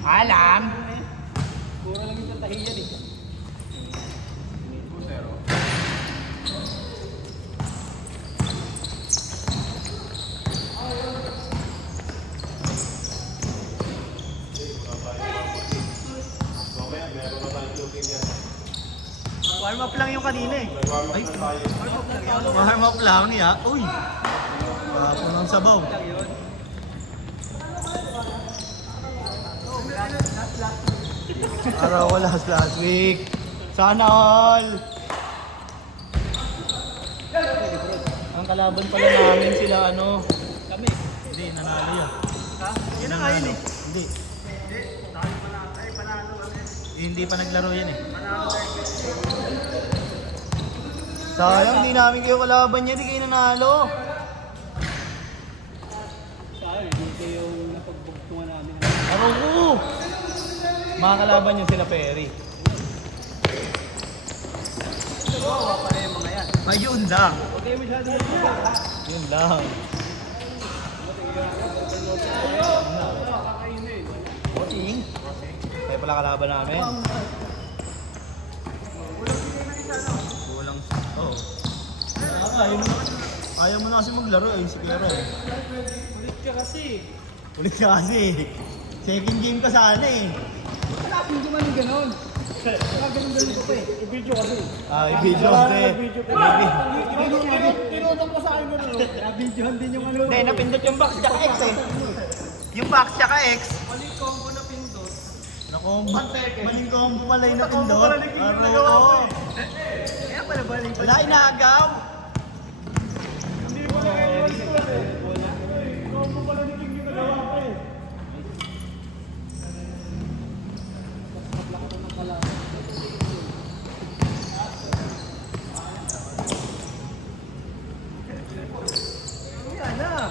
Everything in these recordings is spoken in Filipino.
Alam. Pura lang yung tahiyan eh. Warm up lang yung kanina eh. Ay, warm up lang niya. Uy. Papo ng sabaw. Araw ko last week. Sana all. Ang kalaban pala namin sila ano. Kami. Hindi, nanalo yan. Ha? Yan ang ngayon eh. Hindi. Hindi pa naglaro yan eh. Sayang, hindi namin kayo kalaban yan. Hindi kayo nanalo. Sayang, hindi yung napagbugtungan namin. Araw ko. Mga kalaban nyo sila Perry. Oo, pa rin yung mga yan. Ayun lang. Huwag kayo masyado yung mga ha? Yun lang. Kakainin. Bossing. Kaya pala kalaban namin. Kulang. Oo. Ayaw mo na kasi maglaro eh, si Kero eh. Ulit ka kasi. Ulit ka kasi. Second game ka sana eh. Hanapin ko man yung ganon. Ganun-ganun ko pa eh. I-video kasi. I-video kasi. Tinutong ko sa akin gano'n. Na-videohan din yung ano. Hindi, napindot yung box tsaka X eh. Yung box tsaka X. Mali combo na pindot. Nakombo. Maling combo pala yung napindot. Nakombo pala naging nagawa ko eh. Kaya pala balik. Wala, inagaw. Hindi mo na kayo gusto eh. Combo pala naging nagawa ko eh. Yan na.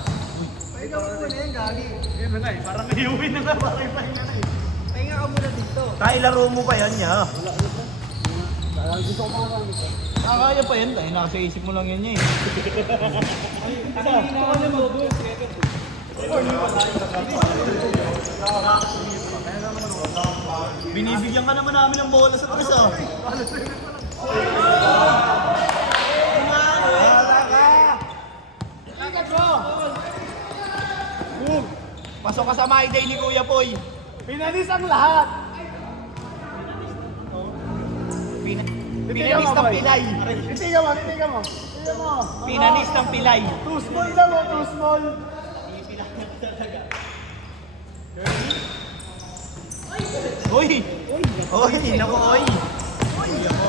Pahinga mo muna yan, Gagi. Yan na eh, parang iuwi na nga, parang pahinga na eh. Pahinga ka muna dito. Laro mo pa yan niya. Gusto ko mga gamit. Kaya pa yan. Dahil nasa isip mo lang yan niya eh. Isa, gusto ko na mag-goal. Binibigyan ka naman namin ng bola sa tres ah. Pasok ka sa my day ni Kuya Poy. Pinalis ang lahat. Pinanis ng pilay. Itiga mo, itiga mo. Pinanis ng pilay. Too small daw, too small. Uy! Uy! Naku, uy! Uy! Ako.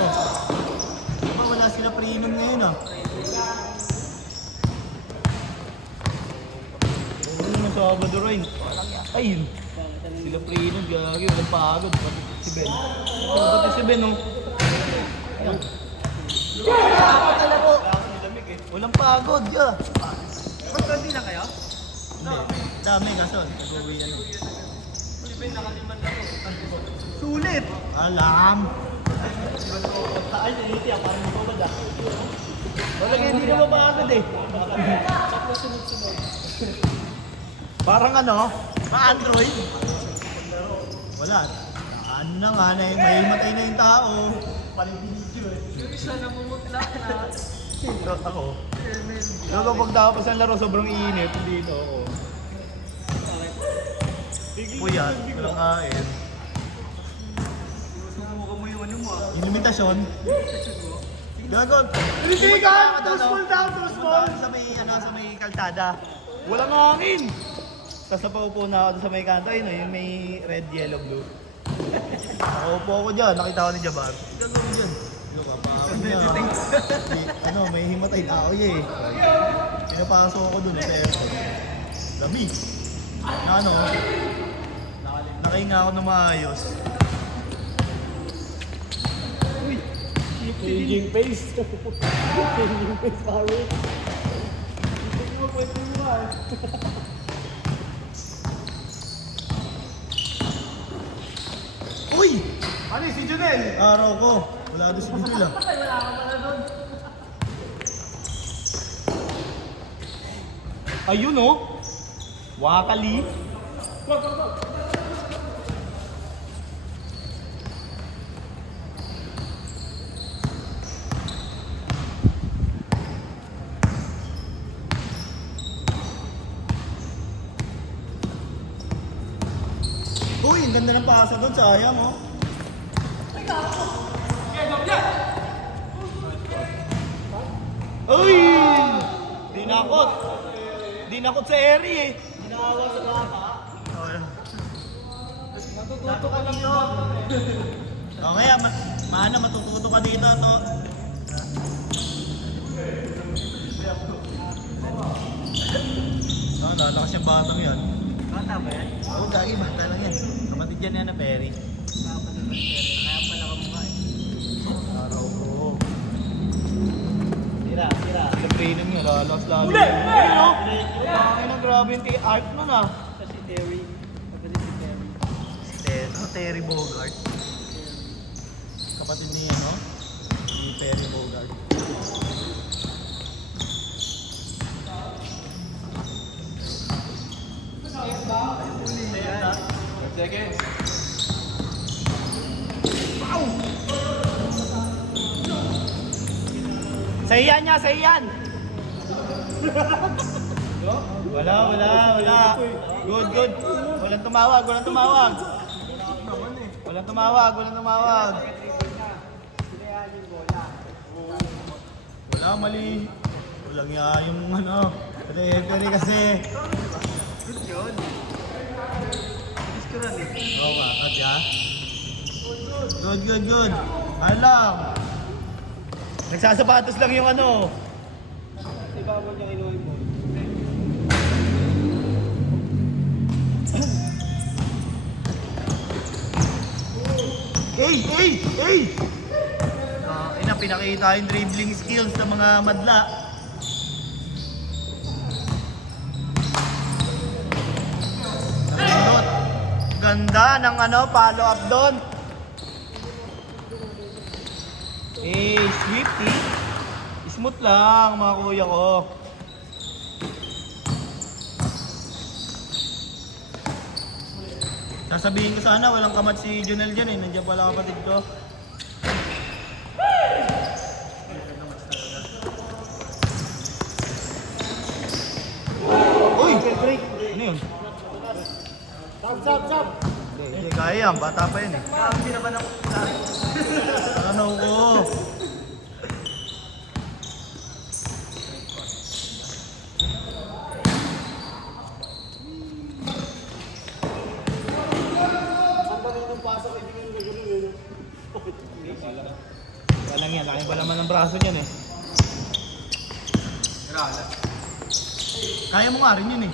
Diba wala sila pre-inom ngayon ah. Uy, naman sa Sabado rin. Ayun. Sila pre-inom, gagi. Walang pagod. Pati si Ben. Pati si Ben oh. Ayan. Walang pagod, ya. Ba't hindi na kayo? Hindi. Dami kaso. Nag-uwi yan. Sulit! Alam. Ay, hindi siya. Parang hindi ko ba dah. Wala hindi na mapagod eh. Parang ano? Ma-Android? Wala. Ano na nga na yung mahimatay na yung tao. Palinidyo eh. Yung isa namumutla na. Ako. Pero kapag tapos ang laro, sobrang init. Dito ako. Puyat, walang kain. Sumuka mo yung ano mo ah. Yung limitasyon. Gagon. Tinitigan! Too small down, too small! Sa may, ano, sa may kalsada. Walang hangin! Tapos napaupo na ako doon sa may kanto. Ayun, yung may red, yellow, blue. Nakaupo ako dyan. Nakita ko ni Jabar. Gagawin mo dyan. Ano ka, pakakot niya. Ano, may himatay na ako eh. Pinapasok ako doon. Pero, dami. Na ano, nakahinga ako na maayos. Changing pace. Changing pace, pare. Hindi mo pwede mo ah. Uy! Ano si Junel? Araw ko. Wala doon si Bidul ah. Wala ka pala doon. Ayun oh. Wakali. Uy, ang ganda ng pasa doon, sayang oh. Uy! Dinakot! Dinakot sa eri eh. Dinawa sa bata. Natututo ka lang yun. Okay, maana matututo ka dito to. Lalakas yung batang yan. Bata ba yan? Oo, dahil bata lang yan. Kapatid yan yan na Perry. Kaya pala kamukha eh. Araw ko. Tira. Training niya, lalakas lalo. Ayun o! Ay na, grabe yung art nun ah. Kasi Terry. Magaling si Terry. Terry Bogart. Kapatid niya, no? Si Terry Bogart. Seconds. Sayan niya, sayan! Wala. Good. Walang tumawag. Wala, mali. Walang nga yung ano. Referee kasi. Good yun. Bilis ko rin eh. Oo nga, Katya. Good. Alam. Nagsasapatos lang yung ano. Ibabag niya inuwi mo. Hey! Pinakita yung dribbling skills ng mga madla. Ganda ng ano, follow up doon. Swifty. Smooth lang mga kuya ko. Sasabihin ko sana walang kamat si Jonel dyan eh. Nandiyan pala kapatid ko. Uy! Break! Ano yun? Stop! Hindi kaya yan. Bata pa yun eh. Hindi naman ako sa akin. Ano ko? Walang yan. Laki pa naman ng braso niyan eh. Kaya mo nga rin yun eh.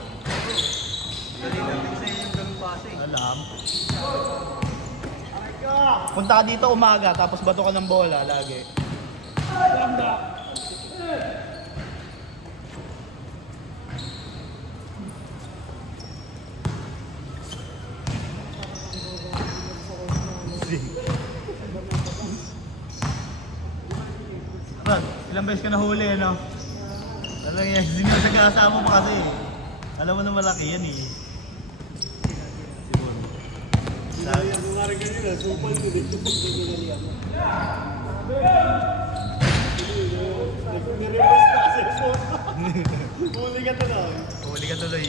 Galing natin sa iyo yung ganung pase eh. Alam. Punta ka dito umaga, tapos bato ka ng bola lagi. Brad, ilang beses ka nahuli, ano? Talagang yan, sinasagasa mo pa kasi eh. Alam mo na malaki yan eh. Sabi ko nga rin kanina, supal ko dito. Nire-reverse ka kasi huli ka tuloy. Huli ka tuloy.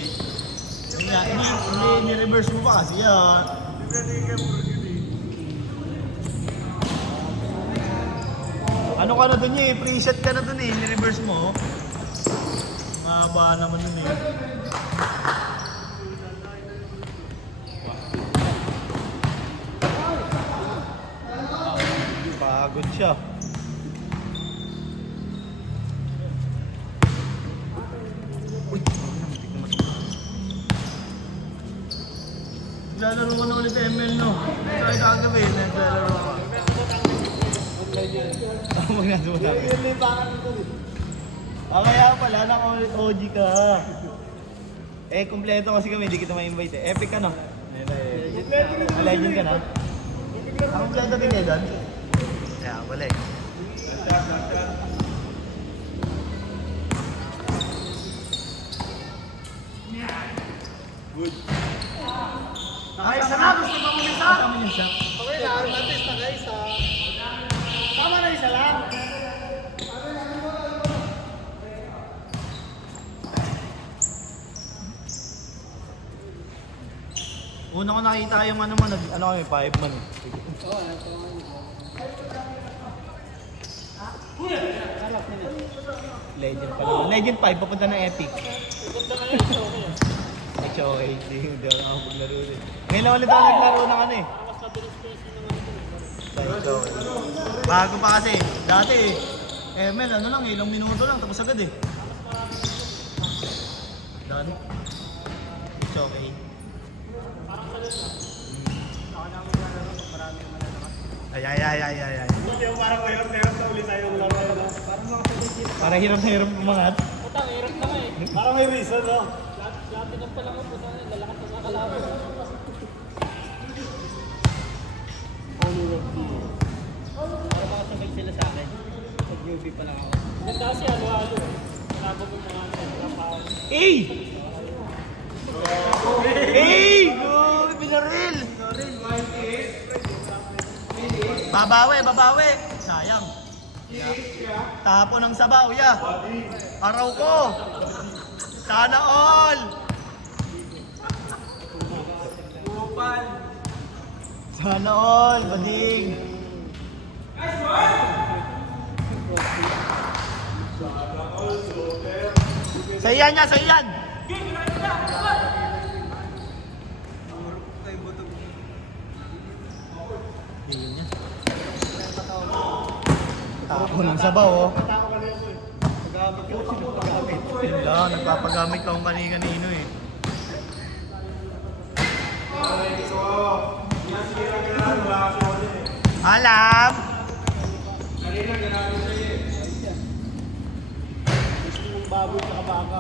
Hindi, ni-reverse mo pa kasi yan. Ano ka na dun eh, pre-shot ka na dun eh, ni-reverse mo. Mahaba naman dun eh. Pagod siya. Uy, naglalaro ko na ulit ML no. Kahit kagabi, naglalaro ka. Magnasa mo tayo. Kaya pala, naka-OG ka. Kumpleto kasi kami, hindi kita ma-invite eh. Epic ka no? Legend ka na? Kumpleto din kayo doon? Kaya wala eh. Good. Nakaisa na, gusto pa umisa. Okay lang, at least nakaisa. Tama na isa lang. Una ko nakita yung ano mo, ano kami, 5 man. Legend pa lang. Legend 5, papunta ng Epic. HOA, hindi ako nakapaglaro rin. Ngayon lang ulit ako naglaro ng ano eh. Sa HOA. Bago pa kasi, dati eh, ML ano lang, ilang minuto lang, tapos agad eh. Done. HOA. Ay. Parang mahirap na ulit tayo ng laro. Parang hirap na hirap umangat. Putang, hirap na nga eh. Parang may reason, no? Lahat ng pala ko, puta na, lalakas na sa kalaban. Para baka sabay sila sa akin. Pag-UV pa lang ako. Ganda kasi halo-halo eh. Nabog yung mga ano, Hey! Hey! Uy, binaril! Babawi! Sayang. Tapo ng sabaw, ya. Araw ko. Sana all. Sana all, bading. Sayan niya, sayan. Tingin niya. Tapo ng sabaw, oh. Yun lang, nagpapagamit ka kung kanino eh. Alam! baboy sa baka.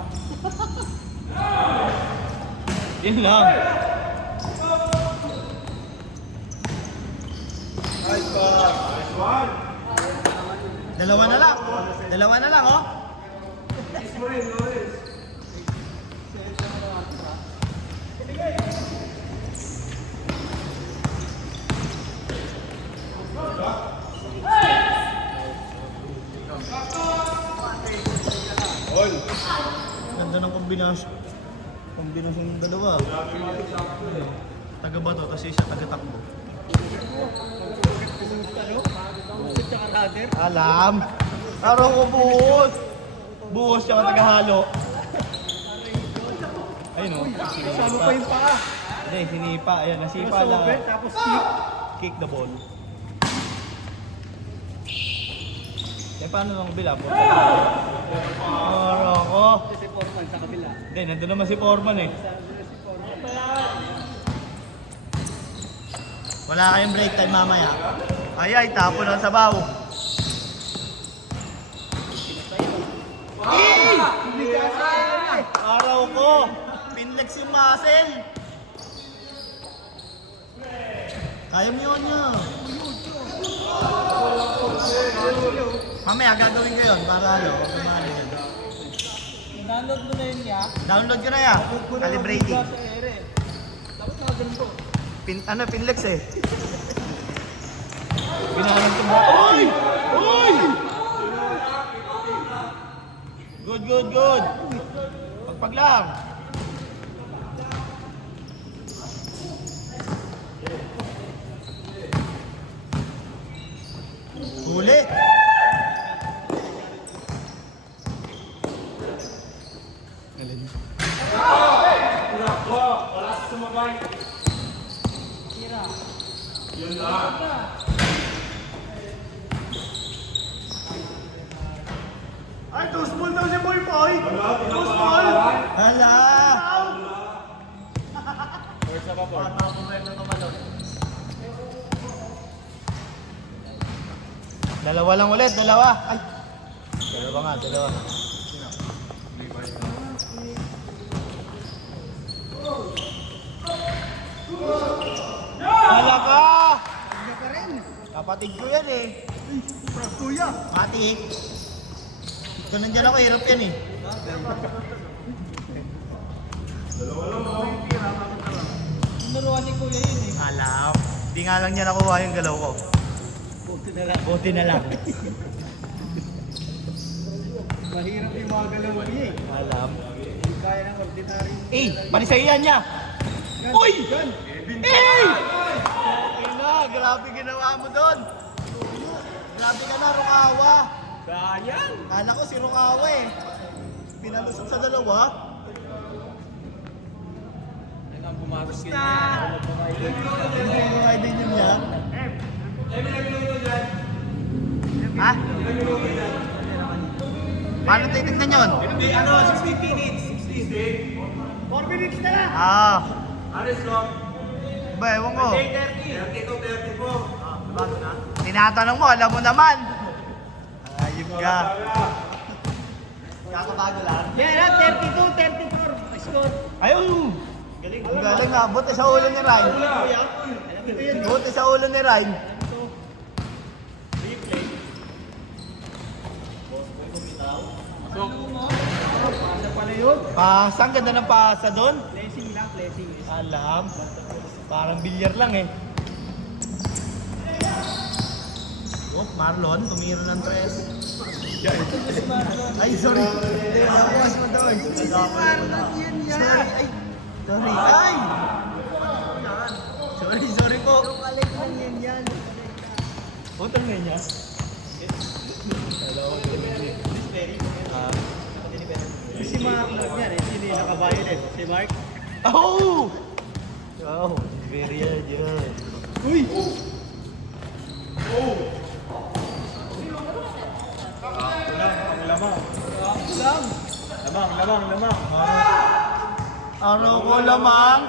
Yun lang. Dalawa na lang, oh. Ganda ng kombinasyon. Kombinasyon ng dalawa. Taga bato, tapos isa taga takbo. Alam. Araw ko buhos. Buhos siya taga-halo. Ayun o. Sama pa yung paa. Hindi, sinipa. Ayan, nasipa lang. Tapos kick. Kick the ball. Eh, paano nang bila? Araw ko. Si Foreman sa kabila. Hindi, nandun naman si Foreman eh. Wala kayong break time mamaya. Ay, tapo ng sabaw. Araw ko. Pinlex yung muscle. Kaya mo yun niya. Mamaya gagawin ko yun para ano, huwag kumali yun. Download mo na yun niya. Download ko na yan. Calibrating. Sa ere. Dapat nakaganito. Pinlex eh. Pinahalang ito ba? Oy! Oy! Good. Pagpag lang. Huli. Galing. Ay, two small daw si Boy Boy. Two small. Hala! Dalawa lang ulit, dalawa. Ay! Dalawa. Hala ka! Kapatid ko yan eh. Kuya. Matik. Ito nandiyan ako, hirap yan eh. Tinuruan ni kuya yun eh. Alam. Di nga lang niya nakuha yung galaw ko. Buti na lang. Buti na lang. Mahirap yung mga galawan niya eh. Alam. Hindi kaya ng ordinary. Eh, panisayan niya. Uy! Eh! Ina, grabe ginawa mo doon. Grabe ka na, Rukawa. Sayang. Kala ko si Rukawa eh. Pinalusot sa dalawa. Yan ang pumatos kayo. Ay, din yun niya. Ha? Paano titignan yun? Hindi, ano, 60 minutes. 4 minutes na lang. Ah. Aris ko. Ba, ewan ko. 30 to 34. Bago na? Tinatanong mo, alam mo naman. Ayun ka. Kakabago lang. Yan, 32, 34. Score. Ayun! Galing. Ang galing na. Buti sa ulo ni Ryan. Buti sa ulo ni Ryan. Pasa pala yun. Pasa, ang ganda ng pasa doon. Blessing lang, blessing. Alam. Parang bilyar lang eh. Oh, Marlon, tumiro ng tres. Ay, sorry. Nabukas mo doon. Sorry. Ay. Sorry. Ay! Sorry po. Kalit lang yan yan. Utang na niya. Si Mark yan eh. Sino yung naka-violet? Si Mark? Oh! Oh, very good. Uy! Lamang. Araw ko lamang.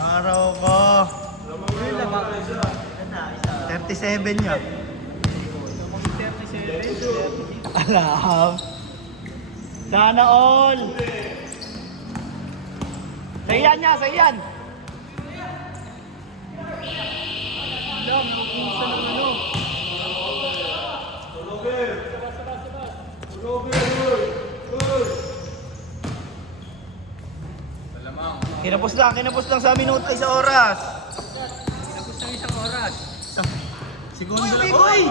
Araw ko. Uy, lamang. 37 niya. 37. Alam. Sana all. Sayan niya, sayan. Lang, nauusan ng ano. Kinapos lang sa minuto ay sa oras. Tapos ng isang oras. Segundo lang. Uy!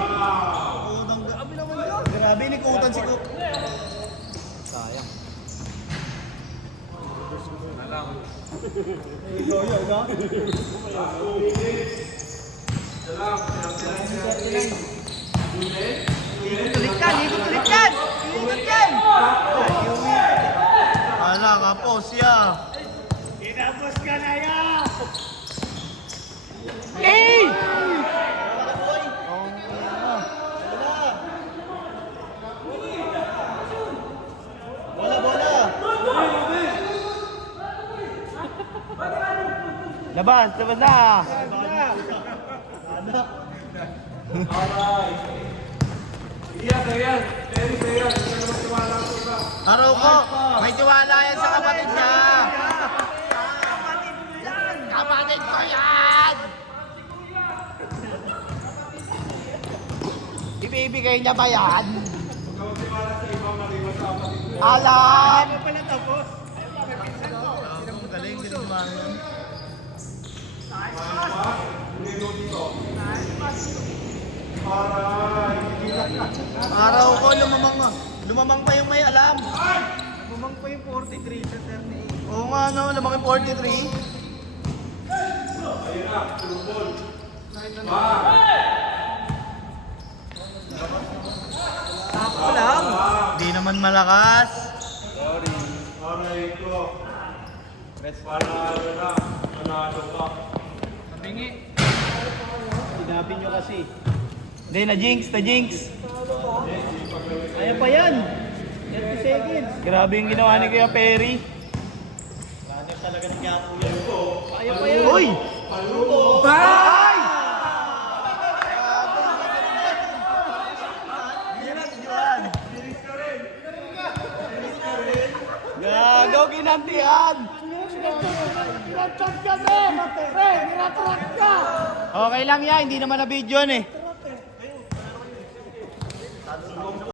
Kutang grabe naman yun. Grabe ni Kutan si Kutan. Sayang. Ikot ulit yan! Ala, kapos ya. Tinapos ka na yan! Eh! Bola! Labas na! Araw ko, may tiwala yan sa kapatid niya. Kapatid ko yan! Ibibigay niya ba yan? Alam! Ano pala tapos? Galing, galing. Araw ko, lumamang pa yung may alam. Bumang pa yung 43 sa 38. Oo nga, no, lumaki 43. Ako lang. Hindi naman malakas. Mabingi. Sinabi nyo kasi. Hindi, na-jinx. Kaya pa yan. 30 seconds. Grabe yung ginawa ni Kuya Perry. Kaya pa yan. Uy! Bye! Gago, ginantihan! Okay lang yan, hindi naman na video yan eh.